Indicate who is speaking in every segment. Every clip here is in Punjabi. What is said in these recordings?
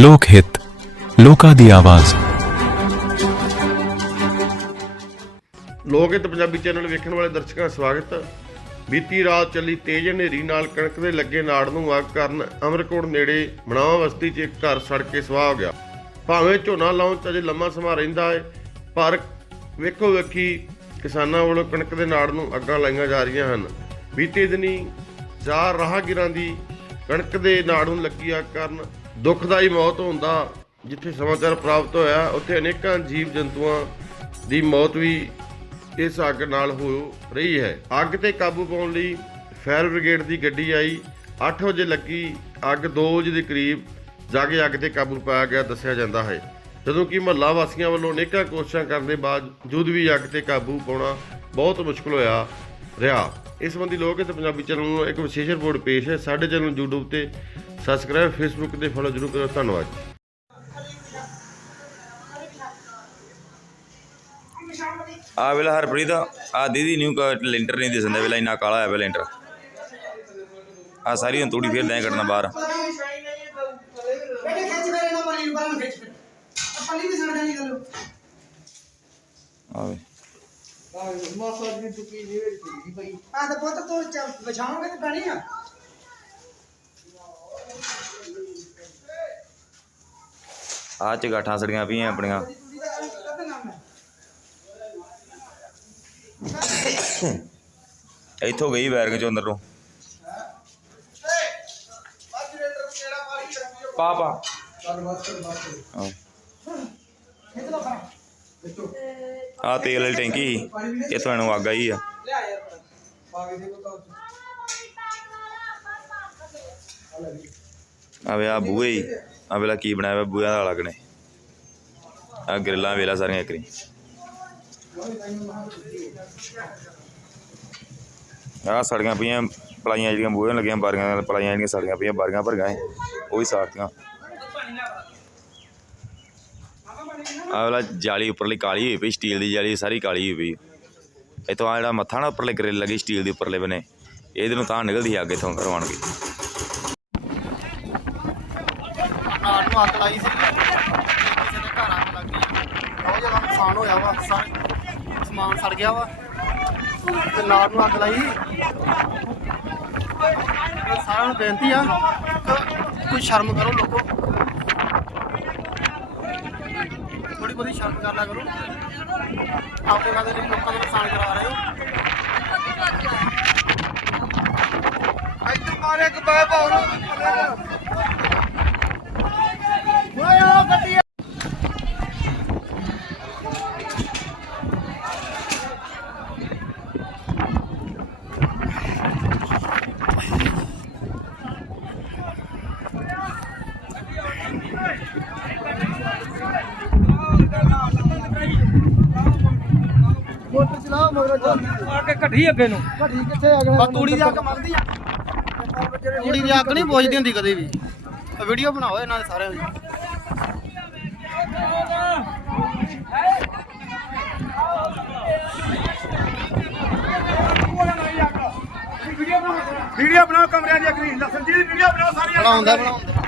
Speaker 1: ਲੋਕ ਹਿੱਤ, ਲੋਕਾਂ ਦੀ ਆਵਾਜ਼।
Speaker 2: ਲੋਕ ਹਿੱਤ ਪੰਜਾਬੀ ਚੈਨਲ ਵੇਖਣ ਵਾਲੇ ਦਰਸ਼ਕਾਂ ਦਾ ਸਵਾਗਤ। ਬੀਤੀ ਰਾਤ ਚੱਲੀ ਤੇਜ਼ ਹਨੇਰੀ ਨਾਲ ਕਣਕ ਦੇ ਲੱਗੇ ਨਾੜ ਨੂੰ ਅੱਗ ਕਾਰਨ ਅਮਰਕੋਟ ਨੇੜੇ ਬਣਾਵਾ ਬਸਤੀ 'ਚ ਇੱਕ ਘਰ ਸੜ ਕੇ ਸਵਾਹ ਹੋ ਗਿਆ। ਭਾਵੇਂ ਝੋਨਾ ਲਾਉਣ 'ਚ ਅਜੇ ਲੰਮਾ ਸਮਾਂ ਰਹਿੰਦਾ ਹੈ, ਪਰ ਵੇਖੋ ਵੇਖੀ ਕਿਸਾਨਾਂ ਵੱਲੋਂ ਕਣਕ ਦੇ ਨਾੜ ਨੂੰ ਅੱਗਾਂ ਲਾਈਆਂ ਜਾ ਰਹੀਆਂ ਹਨ। ਬੀਤੇ ਦਿਨੀ ਚਾਰ ਰਾਹਗੀਰਾਂ ਦੀ ਕਣਕ ਦੇ ਨਾੜ ਨੂੰ ਲੱਗੀ ਅੱਗ ਕਾਰਨ ਦੁਖਦਾਈ ਮੌਤ ਹੋਣ ਦਾ ਜਿੱਥੇ ਸਮਾਚਾਰ ਪ੍ਰਾਪਤ ਹੋਇਆ, ਉੱਥੇ ਅਨੇਕਾਂ ਜੀਵ ਜੰਤੂਆਂ ਦੀ ਮੌਤ ਵੀ ਇਸ ਅੱਗ ਨਾਲ ਹੋ ਰਹੀ ਹੈ। ਅੱਗ ਤੇ ਕਾਬੂ ਪਾਉਣ ਲਈ ਫਾਇਰ ਬ੍ਰਿਗੇਡ ਦੀ ਗੱਡੀ ਆਈ। 8 ਵਜੇ ਲੱਗੀ ਅੱਗ 2 ਵਜੇ ਦੇ ਕਰੀਬ ਜਾ ਕੇ ਅੱਗ ਤੇ ਕਾਬੂ ਪਾਇਆ ਗਿਆ, ਦੱਸਿਆ ਜਾਂਦਾ ਹੈ। ਜਦੋਂ ਕਿ ਮਹੱਲਾ ਵਾਸੀਆਂ ਵੱਲੋਂ ਅਨੇਕਾਂ ਕੋਸ਼ਿਸ਼ਾਂ ਕਰਨ ਦੇ ਬਾਵਜੂਦ ਵੀ ਅੱਗ ਤੇ ਕਾਬੂ ਪਾਉਣਾ ਬਹੁਤ ਮੁਸ਼ਕਲ ਹੋਇਆ ਰਿਹਾ। ਇਸ ਸੰਬੰਧੀ ਲੋਕ ਤੇ ਪੰਜਾਬੀ ਚੈਨਲ ਨੂੰ ਇੱਕ ਵਿਸ਼ੇਸ਼ ਰਿਪੋਰਟ ਪੇਸ਼ ਹੈ। ਸਾਡੇ ਚੈਨਲ ਨੂੰ YouTube ਤੇ ਸਬਸਕ੍ਰਾਈਬ Facebook ਤੇ ਫੋਲੋ ਜ਼ਰੂਰ ਕਰੋ। ਧੰਨਵਾਦ
Speaker 3: ਆ ਵੇਲਾ ਹਰਪ੍ਰੀਤ ਆ ਦੀਦੀ ਨਿਊ ਲੈਂਟਰ ਨਹੀਂ ਦਿਸਦਾ ਵੇਲਾ ਇੰਨਾ ਕਾਲਾ ਹੈ ਵੇ ਲੈਂਟਰ। ਆ ਸਾਰੀ ਹੁਣ ਤੂੜੀ ਫੇਰ ਲੈ ਕੱਢਣਾ ਬਾਹਰ।
Speaker 4: ਬੇਟੇ ਖਿੱਚ ਮੇਰੇ ਨਾਲ ਮਰੀ ਬਾਹਰ ਨੂੰ ਖਿੱਚ ਫਿਰ ਆਹ ਪੱਲੀ ਵੀ ਸੜ ਜਾਣੀ ਗੱਲ
Speaker 3: ਆਵੇ
Speaker 4: ਆ ਤਾਂ ਪੁੱਤ ਤੂੰ ਵਿਛਾਓਗੇ ਤੇ ਪੈਣੀ ਆ।
Speaker 3: ਆ ਚਗਾਠਾਂ ਸੜੀਆਂ ਪਈਆਂ ਆਪਣੀਆਂ। ਇੱਥੋਂ ਗਈ ਵੈਰਿੰਗ ਚੋਂ ਅੰਦਰ। ਨੂੰ ਪਾ। ਪਾ ਆਹ। ਆ ਤੇਲ ਵਾਲੀ ਟੈਂਕੀ ਸੀ। ਇੱਥੋਂ ਇਹਨੂੰ ਅੱਗ ਆਈ ਆ।
Speaker 4: ਲਿਆ ਯਾਰ
Speaker 3: ਆ ਵੇ ਆ ਵੇਲਾ ਕੀ ਬਣਾਇਆ ਵਾ, ਬੂਹਿਆਂ ਦਾ ਅਲੱਗ ਨੇ ਆ ਗ੍ਰਿਲਾਂ ਵੇਲਾ ਸਾਰੀਆਂ ਇੱਕਰੀ ਆ ਸੜੀਆਂ ਪਈਆਂ, ਪਲਾਈਆਂ ਜਿਹੜੀਆਂ ਬੂਹੇ ਲੱਗੀਆਂ, ਬਾਰੀਆਂ, ਪਲਾਈਆਂ ਜਿਹੜੀਆਂ ਸੜੀਆਂ ਪਈਆਂ, ਬਾਰੀਆਂ ਭਰ ਗਏ ਉਹ ਵੀ ਸਾੜਤੀਆਂ ਆ ਵੇਲਾ ਜਾਲੀ ਉੱਪਰਲੀ ਕਾਲੀ ਹੋਈ ਪਈ, ਸਟੀਲ ਦੀ ਜਾਲੀ ਸਾਰੀ ਕਾਲੀ ਹੋਈ ਪਈ। ਇੱਥੋਂ ਆ ਜਿਹੜਾ ਮੱਥਾ ਨਾ ਉੱਪਰਲੇ ਗ੍ਰਿਲ ਲੱਗੀ, ਸਟੀਲ ਦੇ ਉੱਪਰਲੇ ਬਨੇ। ਇਹਦੇ ਨੂੰ ਤਾਂ ਨਿਕਲਦੀ ਆ ਅੱਗੇ ਇੱਥੋਂ ਕਰਵਾਉਣ ਗਈ
Speaker 5: ਲਾਈ ਸੀ। ਕਿਸੇ ਦੇ ਘਰ ਅੱਗ ਲੱਗ ਗਈ। ਬਹੁਤ ਜ਼ਿਆਦਾ ਨੁਕਸਾਨ ਹੋਇਆ ਵਾ। ਸਾ- ਸਮਾਨ ਸੜ ਗਿਆ ਵਾ। ਤੇ ਨਾੜ ਨੂੰ ਅੱਗ ਲਾਈ। ਤੇ ਸਾਰਿਆਂ ਨੂੰ ਬੇਨਤੀ ਆ ਕੋਈ ਸ਼ਰਮ ਕਰੋ ਲੋਕੋ। ਥੋੜੀ ਬਹੁਤੀ ਸ਼ਰਮ ਕਰ ਲਿਆ ਕਰੋ। ਆਪਣੇ ਨਾਲ ਲਈ ਲੋਕਾਂ ਦਾ ਨੁਕਸਾਨ ਕਰਾ ਰਹੇ ਹੋ। ਇੱਧਰ ਮਾਰੇ ਇੱਕ ਬਾਏ ਬਾਹਰ ਮੋਟਰ ਮਗਰ
Speaker 6: ਆ ਕੇ ਅੱਗੇ ਨੂੰ।
Speaker 5: ਘੜੀ ਕਿੱਥੇ ਆ ਗਿਆ ਤੂੜੀ ਦੀ ਅੱਗ ਮਰਦੀ ਆ। ਤੂੜੀ ਦੀ ਅੱਗ ਨਹੀਂ ਬੁਝਦੀ ਹੁੰਦੀ ਕਦੇ ਵੀ। ਵੀਡੀਓ ਬਣਾਓ ਇਹਨਾਂ ਦੇ ਸਾਰਿਆਂ ਦੀ।
Speaker 6: ਵੀਡੀਓ ਬਣਾਓ ਕਮਰਿਆਂ ਦੀ ਅਗਰੀ ਲਸਣ ਜੀ ਵੀਡੀਓ ਬਣਾਓ ਸਾਰੀਆਂ
Speaker 5: ਬਣਾਉਂਦਾ ਬਣਾਉਂਦਾ।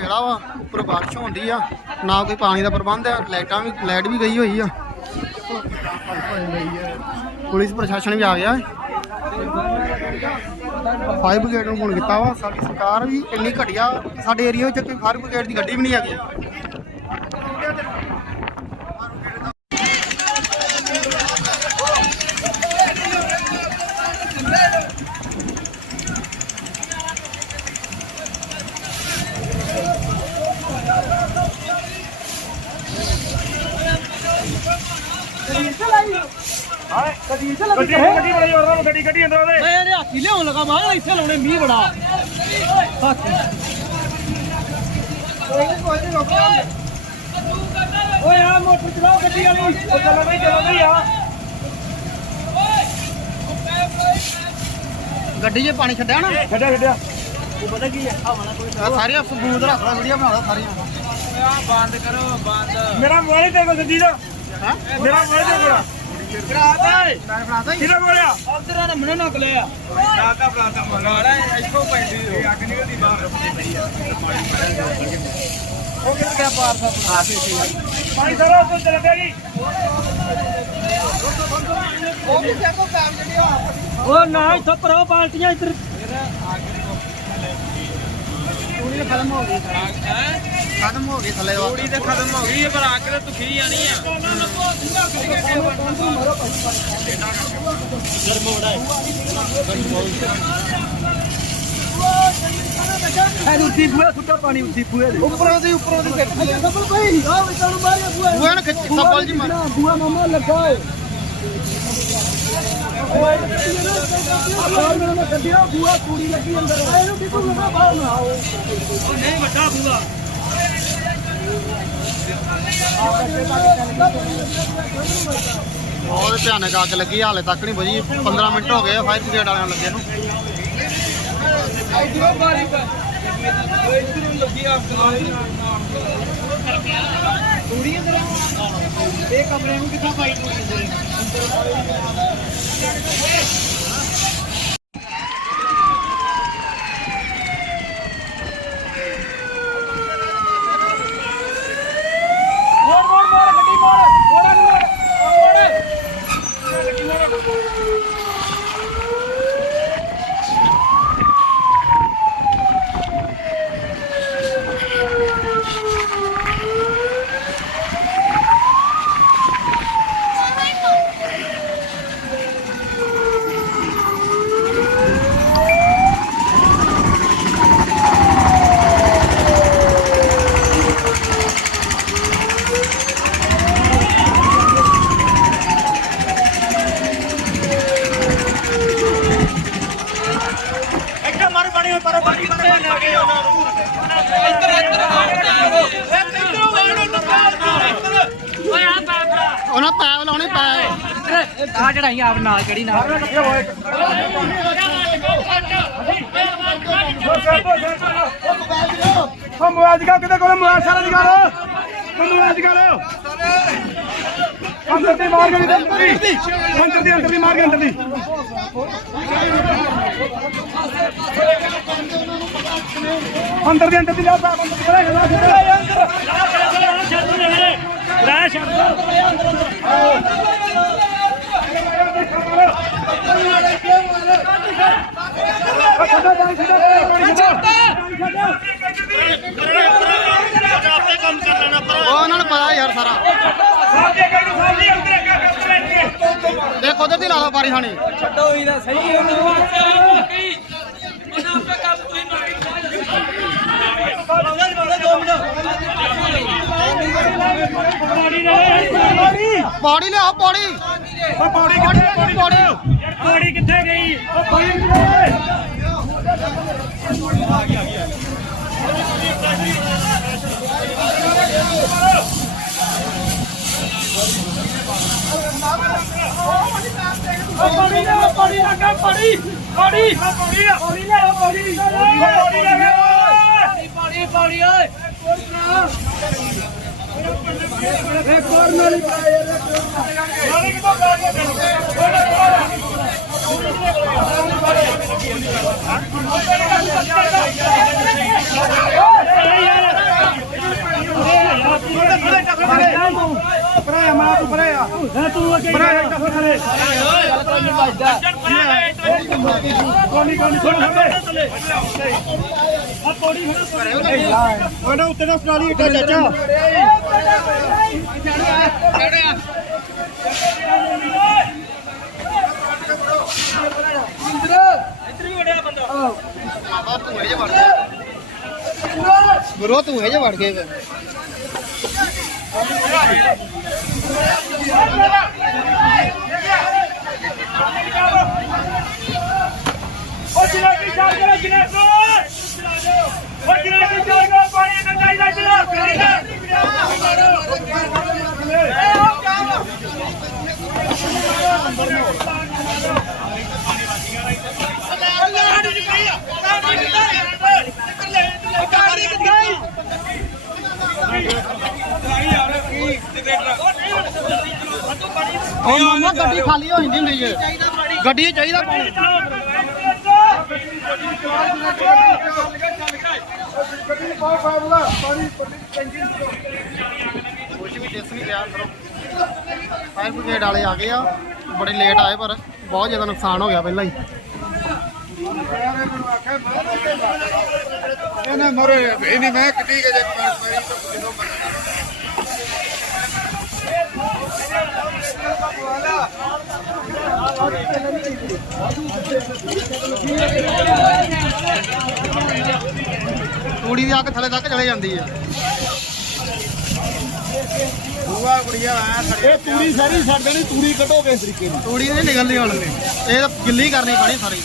Speaker 5: ਦਾ ਵਾ ਉੱਪਰ ਬਾਰਿਸ਼ ਹੁੰਦੀ ਆ ਨਾ ਕੋਈ ਪਾਣੀ ਦਾ ਪ੍ਰਬੰਧ ਆ ਲਾਈਟਾਂ ਵੀ ਲਾਈਟ ਵੀ ਗਈ ਹੋਈ ਆ। ਪੁਲਿਸ ਪ੍ਰਸ਼ਾਸਨ ਵੀ ਆ ਗਿਆ। ਫਾਇਰ ਬ੍ਰਿਗੇਡ ਨੂੰ ਫੋਨ ਕੀਤਾ ਵਾ। ਸਾਡੀ ਸਰਕਾਰ ਵੀ ਇੰਨੀ ਘਟੀਆ ਸਾਡੇ ਏਰੀਆ ਵਿੱਚ ਕੋਈ ਫਾਇਰ ਬ੍ਰਿਗੇਡ ਦੀ ਗੱਡੀ ਵੀ ਨਹੀਂ ਹੈਗੀ
Speaker 6: ਗੱਡੀ ਗੱਡੀ ਬੜਾ ਜ਼ੋਰ ਨਾਲ ਗੱਡੀ ਗੱਡੀ ਅੰਦਰ ਉਹਦੇ
Speaker 7: ਮੈਂ ਇਹਦੇ ਹਾਥੀ ਲਿਆਉਣ ਲਗਾ ਮਾਂ ਇੱਥੇ ਲਾਉਣੇ ਮੀਂਹ ਬੜਾ।
Speaker 6: ਓਏ ਆ ਮੋਟਰ ਚਲਾਓ ਗੱਡੀ ਵਾਲੀ। ਉਹ ਚੱਲੋ ਬਈ ਚੱਲੋ ਬਈ ਆ।
Speaker 5: ਗੱਡੀ 'ਚ ਪਾਣੀ ਛੱਡਿਆ ਨਾ?
Speaker 6: ਛੱਡਿਆ ਛੱਡਿਆ।
Speaker 5: ਆਹ ਸਾਰੀਆਂ ਸਬੂਤ ਰੱਖ ਲਓ ਵੀਡੀਓ ਬਣਾ ਲਓ ਸਾਰੀਆਂ।
Speaker 6: ਮੇਰਾ ਮੋਬਾਈਲ ਤੇ ਕੋ ਸੰਜੀਤ
Speaker 5: ਹਾਂ?
Speaker 6: ਮੇਰਾ ਮੋਬਾਈਲ ਤੇ ਕੋਲ। ਕਿਹਦਾ ਬੋਲਿਆ
Speaker 8: ਅਫਸਰਾਂ ਨੇ ਮਨੇ ਨਕ ਲਿਆ
Speaker 6: ਦਾਦਾ ਬਲਾਦਾ ਮਗਾੜਾ ਇੱਥੋਂ ਪੈਂਦੀ ਇਹ ਅੱਗ ਨਿਕਲਦੀ ਬਾਹਰ
Speaker 8: ਉਹ ਕਿੱਥੇ ਪਾਰ ਦਾ
Speaker 6: ਪਾਣੀ ਸਾਰਾ ਉੱਤੇ ਚਲੇ ਗਿਆ ਜੀ
Speaker 8: ਉਹ ਨਾ ਇੱਥੋਂ ਪਰੋ ਬਾਲਟੀਆਂ ਇੱਧਰ।
Speaker 5: ਖਤਮ ਹੋ ਗਈ ਥੱਲੇ ਵਾ
Speaker 8: ਤੇ ਖਤਮ ਹੋ ਗਈ ਪਰ ਅੱਗ ਤੇ ਤੁਖੀ ਜਾਣੀ ਆ। ਉੱਤੀ ਬੂਏ ਸੁੱਟਾ ਪਾਣੀ ਉੱਤੀ ਬੂਏ ਦੇ।
Speaker 5: ਉੱਪਰੋਂ ਦੀ ਉੱਪਰੋਂ ਦੀ ਸਿੱਟ
Speaker 8: ਅੱਛਾ ਸਭ ਭਾਈ ਆ ਵੀ ਤੁਹਾਨੂੰ ਮਾਰਿਆ ਬੂਆ
Speaker 5: ਬੂਆ ਨੂੰ ਖਿੱਚ ਸੱਬਲ ਜੀ ਮਾਰ।
Speaker 8: ਬੂਆ ਮਾਮਾ ਲੱਗਾ ਏ। ਹੋਰ ਮੇਰੇ ਬੂਆ ਕੁੜੀ ਲੱਗੀ ਅੰਦਰ ਇਹਨੂੰ ਕਿਥੋਂ ਲੱਗਾ ਬਾਹਰ ਨਾ ਆਓ ਨਹੀਂ ਵੱਡਾ ਬੂਆ
Speaker 5: ਬਹੁਤ ਭਿਆਨਕ ਅੱਗ ਲੱਗੀ ਹਾਲੇ ਤੱਕ ਨਹੀਂ ਬੁਝੀ। 15 ਮਿੰਟ ਹੋ ਗਏ ਆ ਫਾਇਰ ਬ੍ਰਿਗੇਡ ਵਾਲਿਆਂ ਲੱਗੇ ਨੂੰ।
Speaker 8: ਇਧਰੋਂ ਬਾਰੀ ਪਾ ਲੱਗੀ ਅੱਗ ਲਾਈ ਅੰਦਰ ਇਹ ਕਮਰੇ ਨੂੰ ਕਿੱਦਾਂ ਪਾਈ ਤੂੰ? ਮੋੜ ਮੋੜ ਮੋੜ ਗੱਡੀ ਮੋੜ ਮੋੜਾ ਨੂੰ ਮੋੜ ਮੋੜ ਗੱਡੀ ਮੋੜ
Speaker 6: ਇੱਥੇ ਮਾਰੂ ਪਾਣੀ ਵਿੱਚ ਪਰੋ ਪਾਣੀ ਕਿੱਥੇ ਲੈ ਗਏ ਉਹਨਾਂ ਨੂੰ
Speaker 5: ਉਹਨਾਂ ਪੈਪ ਲਾਉਣੇ ਪੈਪ
Speaker 8: ਆ ਚੜਾਈ ਆਪ ਨਾਲ ਕਿਹੜੀ ਨਾਲ
Speaker 6: ਉਹ ਮੋਬਾਈਲ ਦਿਖਾ ਕਿਤੇ ਕੋਲ, ਮੋਬਾਈਲ ਸਾਰਾ ਦਿਖਾ ਲੋ ਮੋਬਾਈਲ ਦਿਖਾ ਲੋ ਅੰਦਰ ਦੀ ਮਾਰ ਗਈ ਅੰਦਰ ਦੀ। ਅੰਦਰ ਦੀ ਅੰਦਰ ਦੀ ਮਾਰ ਗਈ ਅੰਦਰ ਦੀ। ਅੰਦਰ ਦੀ ਅੰਦਰ ਦੀ, ਲਾ ਬਾਪ ਅੰਦਰ ਦੀ ਲਾ ਅੰਦਰ ਰਾਹ ਛੱਡ
Speaker 5: ਉਹ ਉਹਨਾਂ ਨੂੰ ਪਤਾ ਯਾਰ ਸਾਰਾ
Speaker 6: ਸਾਹਮਣੇ ਕਈ ਨੂੰ ਸਾਹਮਣੇ ਅੰਦਰ ਅੱਗੇ ਅੱਗੇ
Speaker 5: ਦੇਖ ਉਧਰ ਦੀ ਲਾ ਲਓ ਪਾਰੀ ਖਾਣੀ
Speaker 8: ਛੱਡੋ ਹੀ ਦਾ ਸਹੀ ਹੈ। ਉਹਨਾਂ ਆਪੇ ਕੰਮ ਤੁਸੀਂ
Speaker 5: ਪੌੜੀ ਲਿਆਓ ਪੌੜੀ।
Speaker 6: ਉਹ ਪੌੜੀ ਕਿੱਥੇ ਪੌੜੀ ਯਾਰ ਪੌੜੀ ਕਿੱਥੇ ਗਈ? ਉਹ ਪੌੜੀ ਕਿੱਥੇ ਪੌੜੀ ਲੈ ਪੌੜੀ ਲੱਗਾ ਪੌੜੀ ਪੌੜੀ ਪੌੜੀ ਪੌੜੀ ਲੈ ਪੌੜੀ ਪੌੜੀ ਲੈ
Speaker 8: ਪਾਣੀ ਪਾਣੀ ਓਏ।
Speaker 6: ਇੱਕ ਵਾਰ ਨਾਲ ਹੀ ਪਾਇਆ ਯਾਰ ਨਾਲੇ ਕਿਦੋਂ ਪਾ ਕੇ ਪਰਾਇਆ ਮਾਂ ਤੂੰ ਪਰਾਇਆ ਤੂੰ ਅੱਗੇ ਪਰਾਇਆ ਟੱਫ ਖਲੇ ਕੋਣੀ ਕੋਣੀ ਕੋਣੀ ਥੱਲੇ। ਆ ਪੌੜੀ ਖੜਾ ਉਹਨਾਂ ਉੱਤੇ ਨਾ ਸਨਾਲੀ ਇੱਟਾ ਚਾਚਾ
Speaker 5: ਬਾਬਾ ਤੂੰ ਇਹ ਜੇ ਵੜ ਗਏ ਗੁਰੂ ਤੂੰ ਇਹ ਜੇ ਵੜ ਗਏ ਫਿਰ।
Speaker 6: ਉਹ ਜਿਲਾ ਕੀ ਚਾਰ ਕਰੋ ਜਿਲਾ ਕੋ ਉਹ ਜਿਲਾ ਕੀ ਚਾਰ ਕਰੋ ਪਾਣੀ ਨਾ ਚਾਹੀਦਾ ਜਿਲਾ
Speaker 5: ਉਹ ਮਾਮਾ ਗੱਡੀ ਖਾਲੀ ਹੋ ਜਾਂਦੀ ਹੁੰਦੀ ਜੇ। ਗੱਡੀ ਚਾਹੀਦਾ ਪਾਣੀ। ਕੁਝ ਵੀ ਦਿਸ ਨਹੀਂ ਰਿਹਾ ਅੰਦਰੋਂ। ਫਾਇਰ ਬ੍ਰਿਗੇਡ ਵਾਲੇ ਆ ਗਏ ਆ। ਬੜੇ ਲੇਟ ਆਏ ਪਰ ਬਹੁਤ ਜ਼ਿਆਦਾ ਨੁਕਸਾਨ ਹੋ ਗਿਆ ਪਹਿਲਾਂ ਹੀ।
Speaker 7: ਇਹਨੇ ਮਰੇ। ਇਹਨੇ ਮੈਂ ਕਿੱਡੀ ਕੇ ਜੇ ਤਾਂ ਜਦੋਂ
Speaker 5: ਤੂੜੀ ਦੀ ਅੱਗ ਥੱਲੇ ਤੱਕ ਚਲੇ ਜਾਂਦੀ ਆ।
Speaker 7: ਇਹ ਤੂੜੀ ਸਾਰੀ ਛੱਡ ਦੇਣੀ ਤੂੜੀ ਕੱਢੋਗੇ ਇਸ ਤਰੀਕੇ ਦੀ।
Speaker 5: ਤੂੜੀ ਨਹੀਂ ਨਿਕਲਦੀ ਹੁਣ। ਇਹ ਤਾਂ ਗਿੱਲੀ ਕਰਨੀ ਪੈਣੀ ਸਾਰੀ।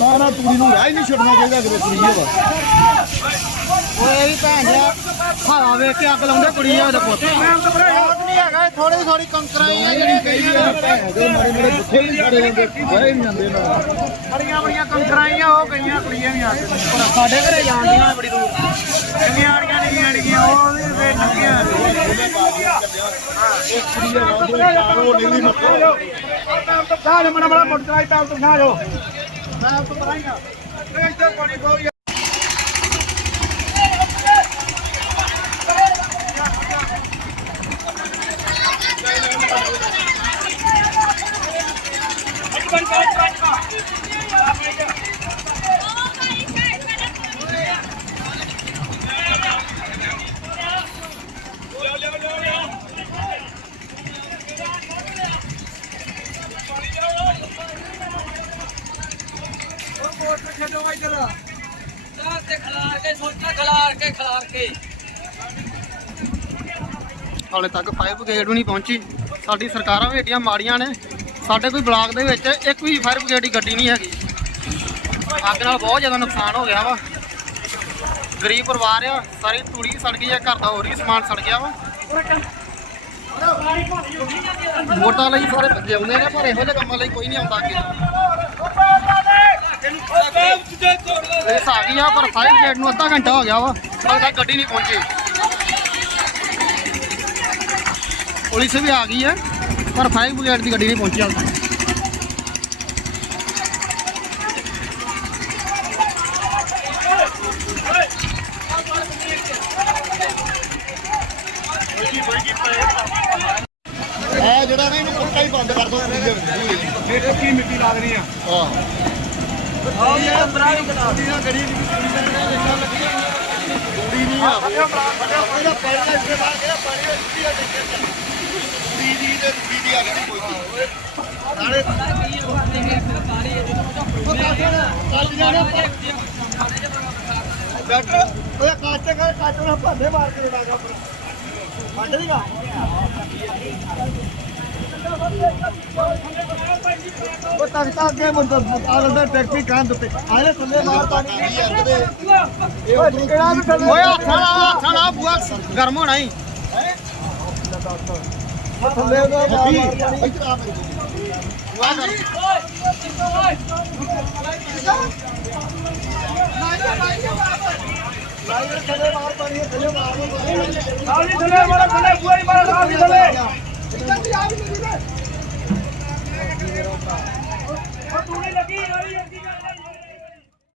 Speaker 7: ਨਾ ਨਾ ਤੂੜੀ ਨੂੰ ਰਾਹ ਹੀ ਨਹੀਂ ਛੱਡਣਾ ਚਾਹੀਦਾ ਕਿ ਤੂੜੀ ਵਾ
Speaker 5: ਓਏ ਵੀ ਭੈਣ ਜਿਆ ਹਵਾ ਵੇਖ ਕੇ ਅੱਗ ਲਾਉਂਦੇ ਕੁੜੀ ਆ ਉਹਦੇ ਪੁੱਤ। ਨਹੀਂ ਹੈਗਾ ਥੋੜੀ ਥੋੜੀ ਕੰਕਰਾਂ ਹੀ ਆ ਜਿਹੜੀ ਕਹੀ ਆ
Speaker 7: ਜੋ ਮਾਰੇ ਮੇਰੇ ਬੁੱਥੇ ਨਹੀਂ ਛੱਡੇ ਜਾਂਦੇ ਗਏ ਨਹੀਂ ਜਾਂਦੇ ਨਾ
Speaker 5: ਬੜੀਆਂ ਬੜੀਆਂ ਕੰਕਰਾਂ ਹੀ ਆ ਗਈਆਂ ਕੁੜੀਆਂ ਵੀ ਆ। ਕੇ ਪਰ ਸਾਡੇ ਘਰੇ ਜਾਂਦੀਆਂ ਬੜੀ ਦੂਰ। ਨਿਆਣੀਆਂ ਨਹੀਂ ਨਿਆਣੀਆਂ ਉਹ ਵੀ ਫੇਰ ਨੰਗੀਆਂ।
Speaker 7: ਉਹ ਨਹੀਂ ਮੱਥੇ।
Speaker 6: ਸਾਹ ਮਣਾ ਬੜਾ ਮੋਟਰ ਚਲਾਈ ਤਾਂ ਤੁਮ ਨਾ ਜੋ
Speaker 5: ਹਾਲੇ ਤੱਕ ਫਾਇਰ ਬ੍ਰਿਗੇਡ ਵੀ ਨਹੀਂ ਪਹੁੰਚੀ। ਸਾਡੀ ਸਰਕਾਰਾਂ ਵੀ ਏਡੀਆਂ ਮਾੜੀਆਂ ਨੇ। ਸਾਡੇ ਕੋਈ ਬਲਾਕ ਦੇ ਵਿੱਚ ਇੱਕ ਵੀ ਫਾਇਰ ਬ੍ਰਿਗੇਡ ਦੀ ਗੱਡੀ ਨਹੀਂ ਹੈਗੀ। ਅੱਗ ਨਾਲ ਬਹੁਤ ਜ਼ਿਆਦਾ ਨੁਕਸਾਨ ਹੋ ਗਿਆ ਵਾ। ਗਰੀਬ ਪਰਿਵਾਰ ਆ, ਸਾਰੀ ਤੂੜੀ ਸੜ ਗਈ ਆ, ਘਰ ਦਾ ਹੋਰ ਵੀ ਸਮਾਨ ਸੜ ਗਿਆ ਵਾ। ਵੋਟਾਂ ਲਈ ਸਾਰੇ ਭੱਜੇ ਆਉਂਦੇ ਨੇ, ਪਰ ਇਹੋ ਜਿਹੇ ਕੰਮਾਂ ਲਈ ਕੋਈ ਨਹੀਂ ਆਉਂਦਾ ਅੱਗੇ। ਇਹ ਆ ਗਈ ਆ, ਪਰ ਫਾਇਰ ਬ੍ਰਿਗੇਡ ਨੂੰ ਅੱਧਾ ਘੰਟਾ ਹੋ ਗਿਆ ਵਾ ਹਾਲੇ ਤੱਕ ਗੱਡੀ ਨਹੀਂ ਪਹੁੰਚੀ। ਪੁਲਿਸ ਵੀ ਆ ਗਈ ਹੈ ਪਰ ਫਾਇਰ ਬ੍ਰਿਗੇਡ ਦੀ ਗੱਡੀ ਨਹੀਂ ਪਹੁੰਚੀ ਹਾਲੇ ਤੱਕ।
Speaker 7: ਇਹ ਜਿਹੜਾ ਨਾ ਇਹਨੂੰ ਪੱਕਾ ਹੀ ਬੰਦ ਕਰ ਦੋ ਇਹ ਕੀ ਮਿੱਟੀ ਲਾ ਦੇਣੀ ਆ। ਹਾਂ। ਨਹੀਂ ਆ। ਇਹਦਾ ਪਾਣੀ ਦਾ ਇਸਤੇਮਾਲ ਕਿਹੜਾ ਪਾਣੀ ਦਾ ਸਿੱਧੀ ਆ ਟੈਂਕਰ ਤੂੜੀ ਦੀ ਤੇ ਤੂੜੀ ਦੀ ਆ ਗਈ ਕੋਈ ਨਾਲੇ ਕੱਲ ਜਾਣਾ ਡਾਕਟਰ ਉਹ ਕਾਟ ਕਰ ਕਾਟ ਨਾਲ ਭਾਂਡੇ ਮਾਰ ਕੇ ਲਾਗਾ ਫੰਡ ਨਹੀਂ ਗਾ ਉਹ ਤੱਕ ਤੱਕ ਅੱਗੇ ਮੁੰਡਾ ਆ ਲੰਦਾ ਟੈਕਸੀ ਕੰਧ ਤੇ ਆਲੇ ਥੱਲੇ ਅੱਗ ਦੇ। ਇਹ ਕਿਹੜਾ ਵੀ ਥੱਲੇ।
Speaker 5: ਓਏ ਹੱਥਾਂ ਨਾਲ ਹੱਥਾਂ ਨਾਲ ਬੂਆ ਗਰਮ ਹੋਣਾ ਹੀ?
Speaker 7: ਥੱਲੇ ਉਹਦਾ ਮਾਰ ਇੱਧਰ ਆ ਮੇਰੇ
Speaker 5: ਬੂਆ ਗਰਮ
Speaker 7: ਲਾਈਵ ਥੱਲੇ ਮਾਰ ਪਾਣੀ ਥੱਲੇ ਮਾਰ
Speaker 6: ਸਾਹ ਨਹੀਂ ਥੱਲੇ ਮਾਰਾ ਥੱਲੇ ਬੁਆਈ ਮਾਰਾ ਸਾਹ ਨਹੀਂ ਥੱਲੇ ਉਹ ਤੂੜੀ ਲੱਗੀ। ਵਾਲੀ ਅੱਗੇ